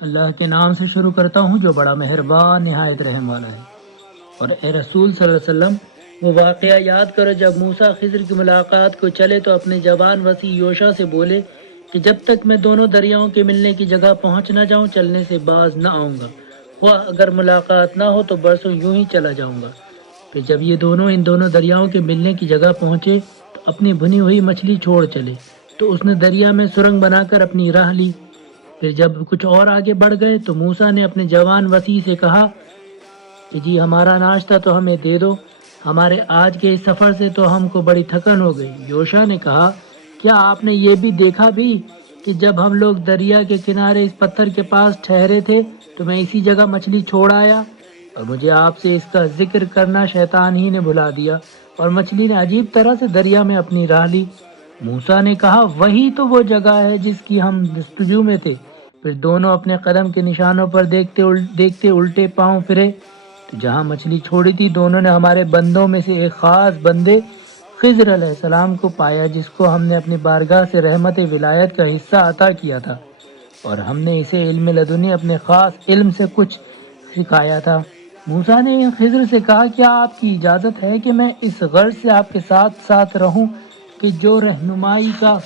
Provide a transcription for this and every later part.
اللہ کے نام سے شروع کرتا ہوں جو بڑا مہربان نہایت رحم والا ہے۔ اور اے رسول صلی اللہ علیہ وسلم، وہ واقعہ یاد کرو جب موسیٰ خضر کی ملاقات کو چلے تو اپنے جوان وسیع یوشع سے بولے کہ جب تک میں دونوں دریاؤں کے ملنے کی جگہ پہنچ نہ جاؤں چلنے سے باز نہ آؤں گا، خواہ اگر ملاقات نہ ہو تو برسوں یوں ہی چلا جاؤں گا۔ پھر جب یہ دونوں ان دونوں دریاؤں کے ملنے کی جگہ پہنچے تو اپنی بھنی ہوئی مچھلی چھوڑ چلے، تو اس نے دریا میں سرنگ بنا کر اپنی راہ لی۔ پھر جب کچھ اور آگے بڑھ گئے تو موسیٰ نے اپنے جوان وسیع سے کہا کہ جی ہمارا ناشتہ تو ہمیں دے دو، ہمارے آج کے اس سفر سے تو ہم کو بڑی تھکن ہو گئی۔ یوشع نے کہا کیا آپ نے یہ بھی دیکھا بھی کہ جب ہم لوگ دریا کے کنارے اس پتھر کے پاس ٹھہرے تھے تو میں اسی جگہ مچھلی چھوڑ آیا، اور مجھے آپ سے اس کا ذکر کرنا شیطان ہی نے بھلا دیا، اور مچھلی نے عجیب طرح سے دریا میں اپنی راہ لی۔ موسیٰ نے کہا وہی تو وہ جگہ ہے جس کی ہم جستجو میں تھے۔ پھر دونوں اپنے قدم کے نشانوں پر دیکھتے الٹے پاؤں پھرے تو جہاں مچھلی چھوڑی تھی دونوں نے ہمارے بندوں میں سے ایک خاص بندے خضر علیہ السلام کو پایا، جس کو ہم نے اپنی بارگاہ سے رحمت ولایت کا حصہ عطا کیا تھا، اور ہم نے اسے علم لدنی اپنے خاص علم سے کچھ سکھایا تھا۔ موسیٰ نے خضر سے کہا کیا آپ کی اجازت ہے کہ میں اس غرض سے آپ کے ساتھ ساتھ رہوں کہ جو رہنمائی کا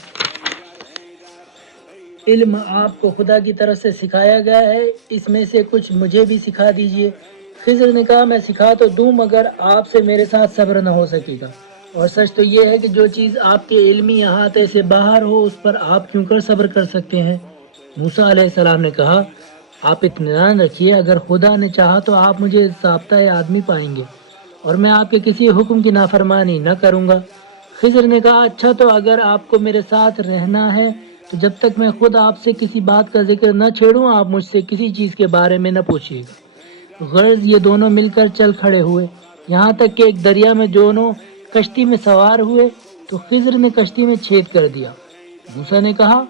علم آپ کو خدا کی طرف سے سکھایا گیا ہے اس میں سے کچھ مجھے بھی سکھا دیجئے۔ خضر نے کہا میں سکھا تو دوں مگر آپ سے میرے ساتھ صبر نہ ہو سکے گا، اور سچ تو یہ ہے کہ جو چیز آپ کے علمی احاطے سے باہر ہو اس پر آپ کیوں کر صبر کر سکتے ہیں۔ موسیٰ علیہ السلام نے کہا آپ اطمینان رکھیے، اگر خدا نے چاہا تو آپ مجھے ضابطۂ آدمی پائیں گے اور میں آپ کے کسی حکم کی نافرمانی نہ کروں گا۔ خضر نے کہا اچھا تو اگر آپ کو میرے ساتھ رہنا ہے تو جب تک میں خود آپ سے کسی بات کا ذکر نہ چھیڑوں آپ مجھ سے کسی چیز کے بارے میں نہ پوچھیے گا۔ غرض یہ دونوں مل کر چل کھڑے ہوئے، یہاں تک کہ ایک دریا میں دونوں کشتی میں سوار ہوئے تو خضر نے کشتی میں چھید کر دیا۔ موسیٰ نے کہا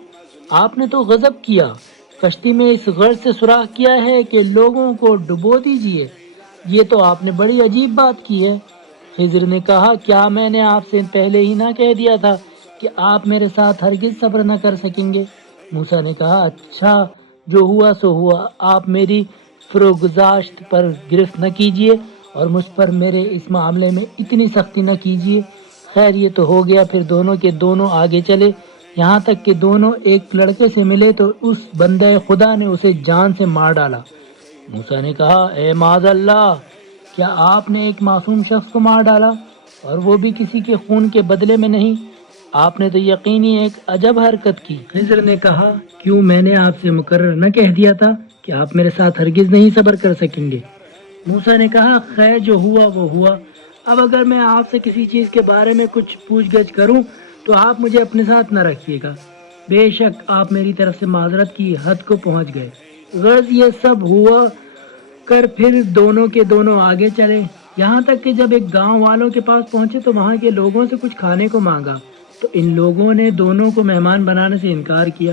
آپ نے تو غضب کیا، کشتی میں اس غرض سے سوراخ کیا ہے کہ لوگوں کو ڈبو دیجیے، یہ تو آپ نے بڑی عجیب بات کی ہے۔ خضر نے کہا کیا میں نے آپ سے پہلے ہی نہ کہہ دیا تھا کہ آپ میرے ساتھ ہرگز صبر نہ کر سکیں گے۔ موسیٰ نے کہا اچھا جو ہوا سو ہوا، آپ میری فروگزاشت پر گرفت نہ کیجیے اور مجھ پر میرے اس معاملے میں اتنی سختی نہ کیجیے۔ خیر یہ تو ہو گیا، پھر دونوں کے دونوں آگے چلے، یہاں تک کہ دونوں ایک لڑکے سے ملے تو اس بندہ خدا نے اسے جان سے مار ڈالا۔ موسیٰ نے کہا اے معاذ اللہ، کیا آپ نے ایک معصوم شخص کو مار ڈالا اور وہ بھی کسی کے خون کے بدلے میں نہیں؟ آپ نے تو یقینی ایک عجب حرکت کی۔ خضر نے کہا کیوں میں نے آپ سے مقرر نہ کہہ دیا تھا کہ آپ میرے ساتھ ہرگز نہیں صبر کر سکیں گے؟ موسیٰ نے کہا خیر جو ہوا وہ ہوا، اب اگر میں آپ سے کسی چیز کے بارے میں کچھ پوچھ گچھ کروں تو آپ مجھے اپنے ساتھ نہ رکھیے گا، بے شک آپ میری طرف سے معذرت کی حد کو پہنچ گئے۔ غرض یہ سب ہوا کر پھر دونوں کے دونوں آگے چلے، یہاں تک کہ جب ایک گاؤں والوں کے پاس پہنچے تو وہاں کے لوگوں سے کچھ کھانے کو مانگا تو ان لوگوں نے دونوں کو مہمان بنانے سے انکار کیا۔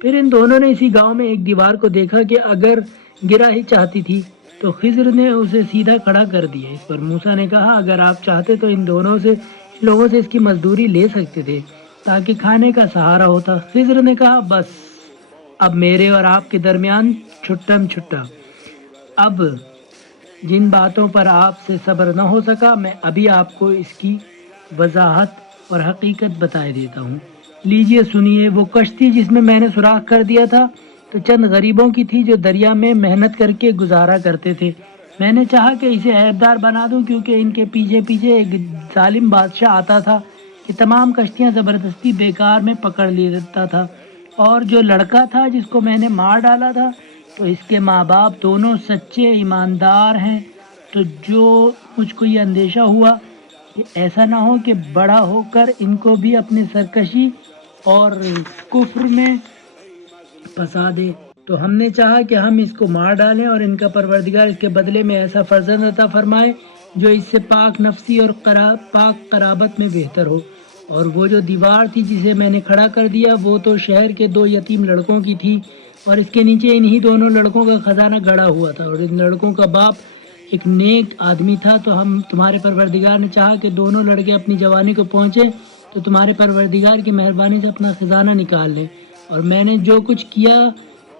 پھر ان دونوں نے اسی گاؤں میں ایک دیوار کو دیکھا کہ اگر گرا ہی چاہتی تھی تو خضر نے اسے سیدھا کھڑا کر دیا۔ اس پر موسیٰ نے کہا اگر آپ چاہتے تو ان لوگوں سے اس کی مزدوری لے سکتے تھے تاکہ کھانے کا سہارا ہوتا۔ خضر نے کہا بس اب میرے اور آپ کے درمیان چھٹم چھٹا، اب جن باتوں پر آپ سے صبر نہ ہو سکا میں ابھی آپ کو اس کی وضاحت اور حقیقت بتائے دیتا ہوں۔ لیجئے سنیے، وہ کشتی جس میں نے سوراخ کر دیا تھا تو چند غریبوں کی تھی جو دریا میں محنت کر کے گزارا کرتے تھے۔ میں نے چاہا کہ اسے عیبدار بنا دوں کیونکہ ان کے پیچھے پیچھے ایک ظالم بادشاہ آتا تھا کہ تمام کشتیاں زبردستی بیکار میں پکڑ لیتا تھا، اور جو لڑکا تھا جس کو میں نے مار ڈالا تھا تو اس کے ماں باپ دونوں سچے ایماندار ہیں، تو جو مجھ کو یہ اندیشہ ہوا کہ ایسا نہ ہو کہ بڑا ہو کر ان کو بھی اپنی سرکشی اور کفر میں پھنسا دے، تو ہم نے چاہا کہ ہم اس کو مار ڈالیں اور ان کا پروردگار اس کے بدلے میں ایسا فرزند عطا فرمائے جو اس سے پاک نفسی اور پاک قرابت میں بہتر ہو۔ اور وہ جو دیوار تھی جسے میں نے کھڑا کر دیا وہ تو شہر کے 2 یتیم لڑکوں کی تھی، اور اس کے نیچے انہی دونوں لڑکوں کا خزانہ گڑا ہوا تھا، اور ان لڑکوں کا باپ ایک نیک آدمی تھا۔ تو ہم تمہارے پروردگار نے چاہا کہ دونوں لڑکے اپنی جوانی کو پہنچے تو تمہارے پروردگار کی مہربانی سے اپنا خزانہ نکال لیں، اور میں نے جو کچھ کیا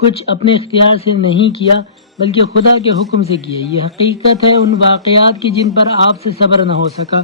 کچھ اپنے اختیار سے نہیں کیا بلکہ خدا کے حکم سے کیا۔ یہ حقیقت ہے ان واقعات کی جن پر آپ سے صبر نہ ہو سکا۔